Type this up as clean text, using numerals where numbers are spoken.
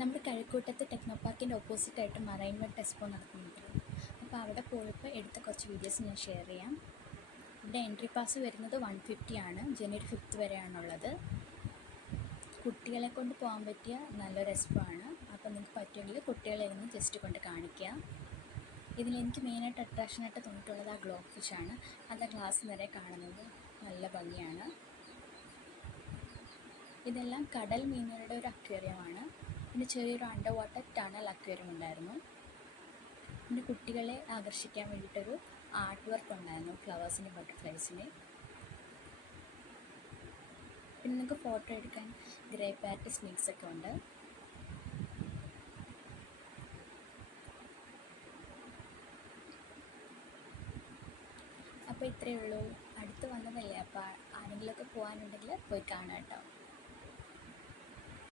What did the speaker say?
നമ്മുടെ കഴക്കൂട്ടത്ത് ടെക്നോ പാർക്കിൻ്റെ ഓപ്പോസിറ്റായിട്ട് marine world expo നടക്കുന്നുണ്ടല്ലോ. അപ്പോൾ അവിടെ പോയപ്പോൾ എടുത്ത കുറച്ച് വീഡിയോസ് ഞാൻ ഷെയർ ചെയ്യാം. ഇവിടെ എൻട്രി പാസ് വരുന്നത് 150 ആണ്. ജനുവരി 5th വരെയാണുള്ളത്. കുട്ടികളെ കൊണ്ട് പോകാൻ പറ്റിയ നല്ലൊരു എക്സ്പോ ആണ്. അപ്പോൾ നിങ്ങൾക്ക് പറ്റുമെങ്കിൽ കുട്ടികളെ ഒന്ന് ജസ്റ്റ് കൊണ്ട് കാണിക്കുക. ഇതിലെനിക്ക് മെയിനായിട്ട് അട്രാക്ഷനായിട്ട് തോന്നിയിട്ടുള്ളത് ആ ഗ്ലോ ഫിഷാണ്. അത് ഗ്ലാസ് നിറയെ കാണുന്നത് നല്ല ഭംഗിയാണ്. ഇതെല്ലാം കടൽ മീനുകളുടെ ഒരു അക്വേറിയമാണ്. പിന്നെ ചെറിയൊരു അണ്ടർ വാട്ടർ ടണൽ അക്വേറിയം ഉണ്ടായിരുന്നു. പിന്നെ കുട്ടികളെ ആകർഷിക്കാൻ വേണ്ടിയിട്ടൊരു ആർട്ട് വർക്ക് ഉണ്ടായിരുന്നു, ഫ്ലവേഴ്സിൻ്റെ ബട്ടർഫ്ലൈസിൻ്റെ. പിന്നെ നിങ്ങൾക്ക് ഫോട്ടോ എടുക്കാൻ ഗ്രേ പാറ്റ് സ്നേക്സ് ഒക്കെ ഉണ്ട്. അപ്പോൾ ഇത്രയേ ഉള്ളൂ. അടുത്ത് വന്നതല്ലേ, അപ്പോൾ ആരെങ്കിലുമൊക്കെ പോകാനുണ്ടെങ്കിൽ പോയി കാണാം കേട്ടോ.